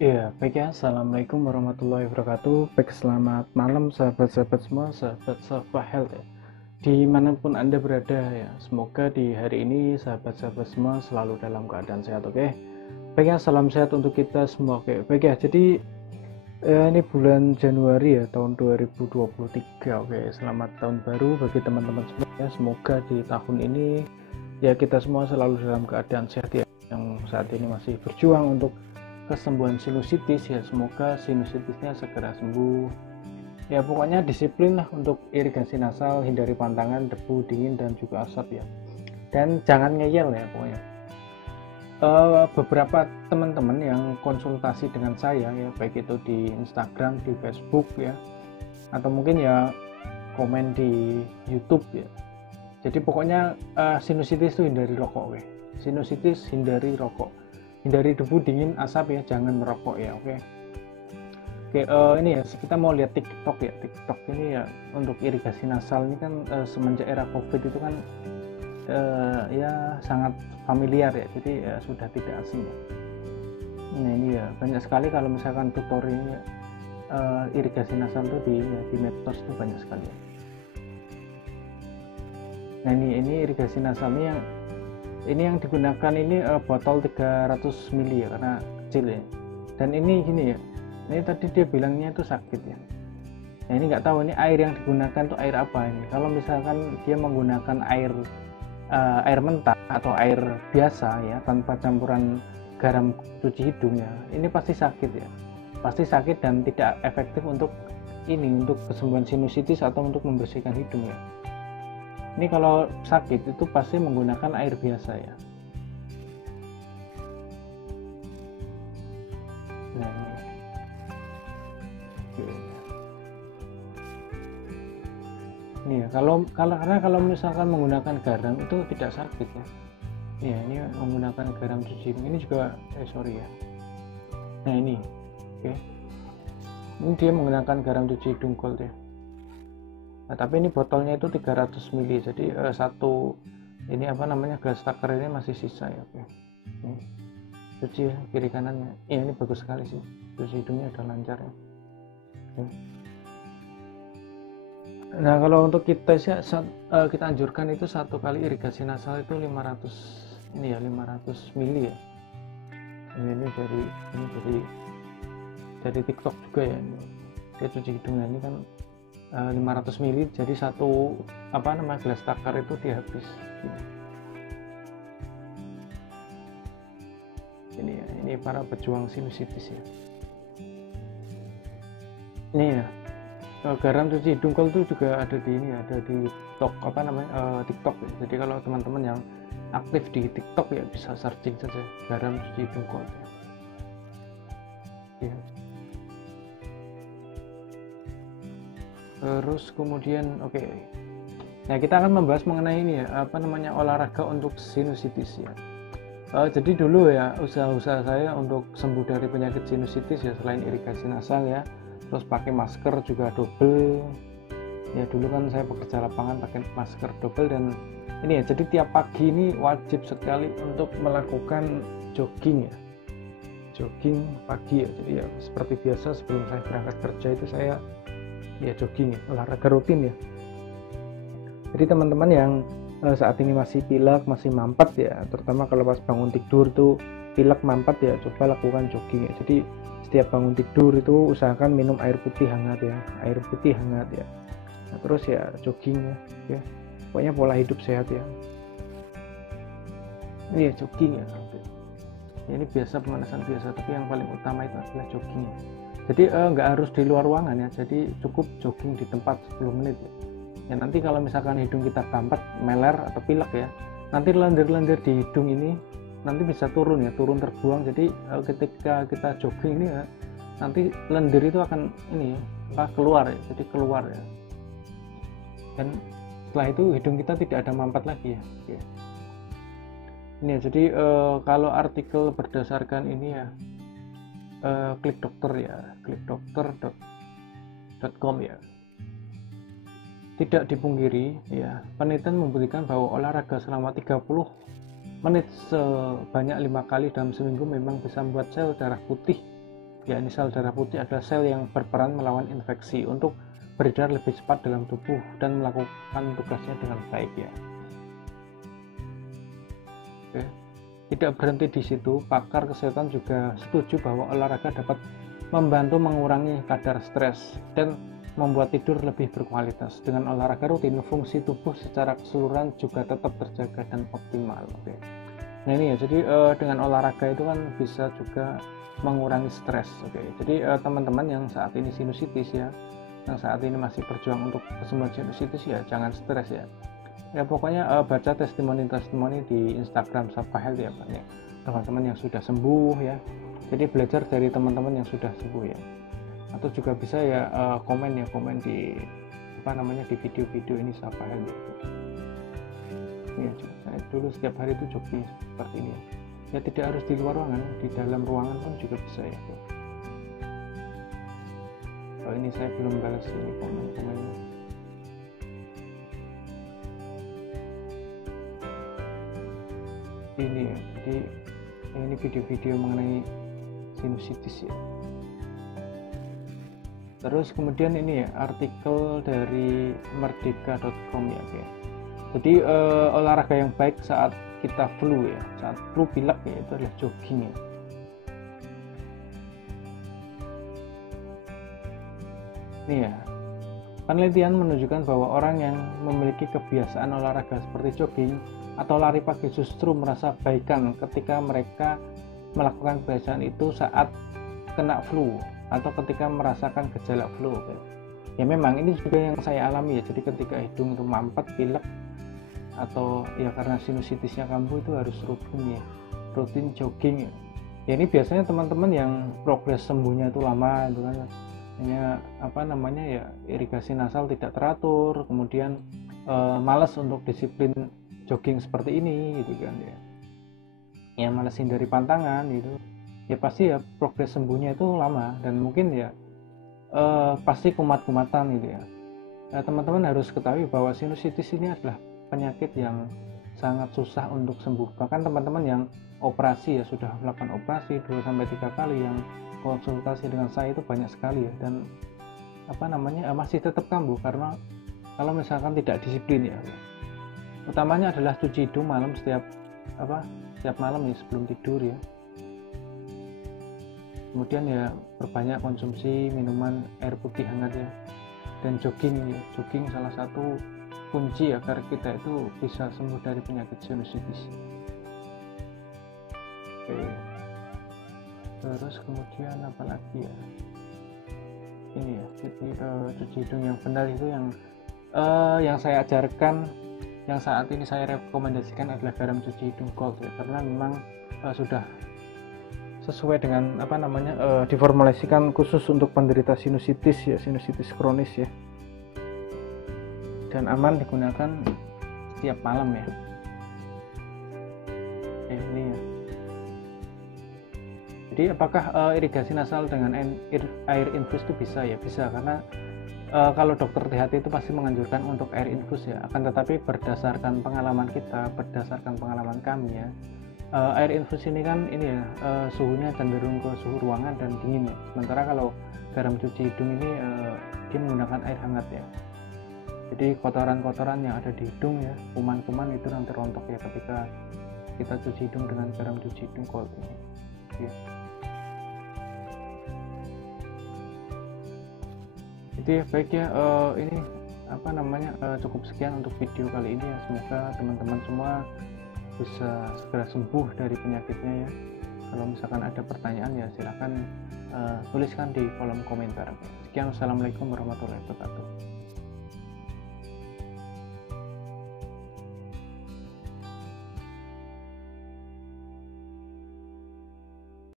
Iya, baik ya. Assalamualaikum warahmatullahi wabarakatuh. Baik, selamat malam sahabat-sahabat semua, sahabat Safa Health ya. Dimanapun Anda berada ya, semoga di hari ini sahabat-sahabat semua selalu dalam keadaan sehat, oke? Baik ya, salam sehat untuk kita semua, oke? Baik ya, jadi ini bulan Januari ya, tahun 2023, oke? Selamat tahun baru bagi teman-teman semua ya. Semoga di tahun ini ya kita semua selalu dalam keadaan sehat ya. Yang saat ini masih berjuang untuk kesembuhan sinusitis ya, semoga sinusitisnya segera sembuh ya. Pokoknya disiplin lah untuk irigasi nasal, hindari pantangan, debu, dingin, dan juga asap ya, dan jangan ngeyel ya pokoknya. Beberapa teman-teman yang konsultasi dengan saya ya, baik itu di Instagram, di Facebook ya, atau mungkin ya komen di YouTube ya, jadi pokoknya sinusitis itu hindari rokok weh. Sinusitis hindari rokok, hindari debu, dingin, asap ya, jangan merokok ya, oke. Oke, ini ya kita mau lihat TikTok ya. TikTok ini ya untuk irigasi nasal ini kan semenjak era COVID itu kan ya sangat familiar ya, jadi ya sudah tidak asing ya. Nah ini ya banyak sekali kalau misalkan tutorial irigasi nasal itu di medsos itu banyak sekali ya. Nah ini irigasi nasal ini yang digunakan ini botol 300 ml ya, karena kecil ya. Dan ini gini ya, ini tadi dia bilangnya itu sakit ya. Nah ini nggak tahu ini air yang digunakan tuh air apa ini. Kalau misalkan dia menggunakan air mentah atau air biasa ya, tanpa campuran garam cuci hidung ya, ini pasti sakit ya. Pasti sakit dan tidak efektif untuk kesembuhan sinusitis atau untuk membersihkan hidung ya. Ini kalau sakit itu pasti menggunakan air biasa ya. Nah, ini ya, karena kalau misalkan menggunakan garam itu tidak sakit ya. Ya ini menggunakan garam cuci hidung ini juga sorry ya. Nah ini, oke. Ini dia menggunakan garam cuci hidung gold ya. Nah, tapi ini botolnya itu 300 ml, jadi satu ini apa namanya gelas takar ini masih sisa ya, oke. Ini, cuci ya, kiri kanannya. Iya ini bagus sekali sih, cuci hidungnya udah lancar ya. Oke. Nah kalau untuk kita sih kita anjurkan itu satu kali irigasi nasal itu 500 ini ya, 500 ml ya. Ini dari TikTok juga ya. Dia cuci hidungnya ini kan 500 ml, jadi satu apa namanya gelas takar itu dihabis. Ini para pejuang sinusitis ya. Ini ya garam cuci hidung gold itu juga ada di TikTok apa namanya TikTok ya. Jadi kalau teman-teman yang aktif di TikTok ya bisa searching saja garam cuci hidung gold ya. Terus kemudian oke. Nah kita akan membahas mengenai ini ya, apa namanya olahraga untuk sinusitis ya. Jadi dulu ya usaha-usaha saya untuk sembuh dari penyakit sinusitis ya, selain irigasi nasal ya, terus pakai masker juga double ya. Dulu kan saya bekerja lapangan pakai masker double, dan ini ya jadi tiap pagi ini wajib sekali untuk melakukan jogging ya, jogging pagi ya. Jadi ya seperti biasa sebelum saya berangkat kerja itu saya ya jogging ya, olahraga rutin ya. Jadi teman-teman yang saat ini masih pilek, masih mampet ya, terutama kalau pas bangun tidur tuh pilek mampet ya, coba lakukan jogging ya. Jadi setiap bangun tidur itu usahakan minum air putih hangat ya, air putih hangat ya. Nah, terus ya jogging ya, pokoknya pola hidup sehat ya. Ini ya jogging ya. Ini biasa, pemanasan biasa, tapi yang paling utama itu adalah jogging ya. Jadi nggak harus di luar ruangan ya, jadi cukup jogging di tempat 10 menit ya. Ya nanti kalau misalkan hidung kita bampet, meler atau pilek ya, nanti lendir-lendir di hidung ini nanti bisa turun ya, turun terbuang. Jadi ketika kita jogging ini ya, nanti lendir itu akan ini keluar ya, jadi keluar ya. Dan setelah itu hidung kita tidak ada mampet lagi ya. Oke. Ini ya, jadi kalau artikel berdasarkan ini ya, klik dokter ya, klikdokter.com ya. Tidak dipungkiri ya, penelitian membuktikan bahwa olahraga selama 30 menit sebanyak 5 kali dalam seminggu memang bisa membuat sel darah putih Ya, ini sel darah putih adalah sel yang berperan melawan infeksi untuk beredar lebih cepat dalam tubuh dan melakukan tugasnya dengan baik ya. Oke. Tidak berhenti di situ, pakar kesehatan juga setuju bahwa olahraga dapat membantu mengurangi kadar stres dan membuat tidur lebih berkualitas. Dengan olahraga rutin, fungsi tubuh secara keseluruhan juga tetap terjaga dan optimal. Oke. Nah ini ya, jadi dengan olahraga itu kan bisa juga mengurangi stres. Oke. Jadi teman-teman yang saat ini sinusitis ya, yang saat ini masih berjuang untuk kesembuhan sinusitis ya, jangan stres ya. Ya pokoknya baca testimoni-testimoni di Instagram Sapa Health ya, banyak teman-teman yang sudah sembuh ya. Jadi belajar dari teman-teman yang sudah sembuh ya. Atau juga bisa ya komen di di video-video ini Sapa Health ya. Ya, saya dulu setiap hari itu jogging seperti ini ya. Tidak harus di luar ruangan, di dalam ruangan pun juga bisa ya. Oh, ini saya belum balas ini komen-komennya. Ini ya, jadi ini video-video mengenai sinusitis ya. Terus kemudian ini ya, artikel dari merdeka.com ya, oke. Jadi olahraga yang baik saat kita flu ya, saat flu pilek ya, itu adalah jogging ya. Ini ya, penelitian menunjukkan bahwa orang yang memiliki kebiasaan olahraga seperti jogging atau lari pagi justru merasa baikan ketika mereka melakukan kebiasaan itu saat kena flu atau ketika merasakan gejala flu. Ya memang ini juga yang saya alami ya, jadi ketika hidung itu mampet, pilek, atau ya karena sinusitisnya kambuh itu harus rutin jogging ya. Ya ini biasanya teman-teman yang progres sembuhnya itu lama itu kan, hanya ya irigasi nasal tidak teratur, kemudian malas untuk disiplin jogging seperti ini gitu kan ya. Ya malas hindari pantangan gitu. Ya pasti ya progres sembuhnya itu lama dan mungkin ya pasti kumat-kumatan gitu ya. Nah, teman-teman harus ketahui bahwa sinusitis ini adalah penyakit yang sangat susah untuk sembuh. Bahkan teman-teman yang operasi ya, sudah melakukan operasi 2-3 kali, yang konsultasi dengan saya itu banyak sekali ya, dan masih tetap kambuh karena kalau misalkan tidak disiplin ya. Utamanya adalah cuci hidung malam setiap malam ya sebelum tidur ya. Kemudian ya perbanyak konsumsi minuman air putih hangat ya, dan jogging salah satu kunci agar kita itu bisa sembuh dari penyakit sinusitis. Oke. Terus kemudian apa lagi ya? Ini ya, jadi cuci hidung yang benar itu yang saya ajarkan, yang saat ini saya rekomendasikan adalah garam cuci hidung gold ya, karena memang sudah sesuai dengan diformulasikan khusus untuk penderita sinusitis ya, sinusitis kronis ya, dan aman digunakan setiap malam ya. Ini ya. Jadi apakah irigasi nasal dengan air infus itu bisa ya? Bisa, karena kalau dokter THT itu pasti menganjurkan untuk air infus ya. Akan tetapi berdasarkan pengalaman kita, berdasarkan pengalaman kami ya, air infus ini kan suhunya cenderung ke suhu ruangan dan dingin ya. Sementara kalau garam cuci hidung ini dia menggunakan air hangat ya. Jadi kotoran-kotoran yang ada di hidung ya, kuman-kuman itu nanti rontok ya ketika kita cuci hidung dengan garam cuci hidung gold ini. Ya. Jadi baik ya, ini cukup sekian untuk video kali ini ya. Semoga teman-teman semua bisa segera sembuh dari penyakitnya ya. Kalau misalkan ada pertanyaan ya silahkan tuliskan di kolom komentar. Sekian, wassalamualaikum warahmatullahi wabarakatuh.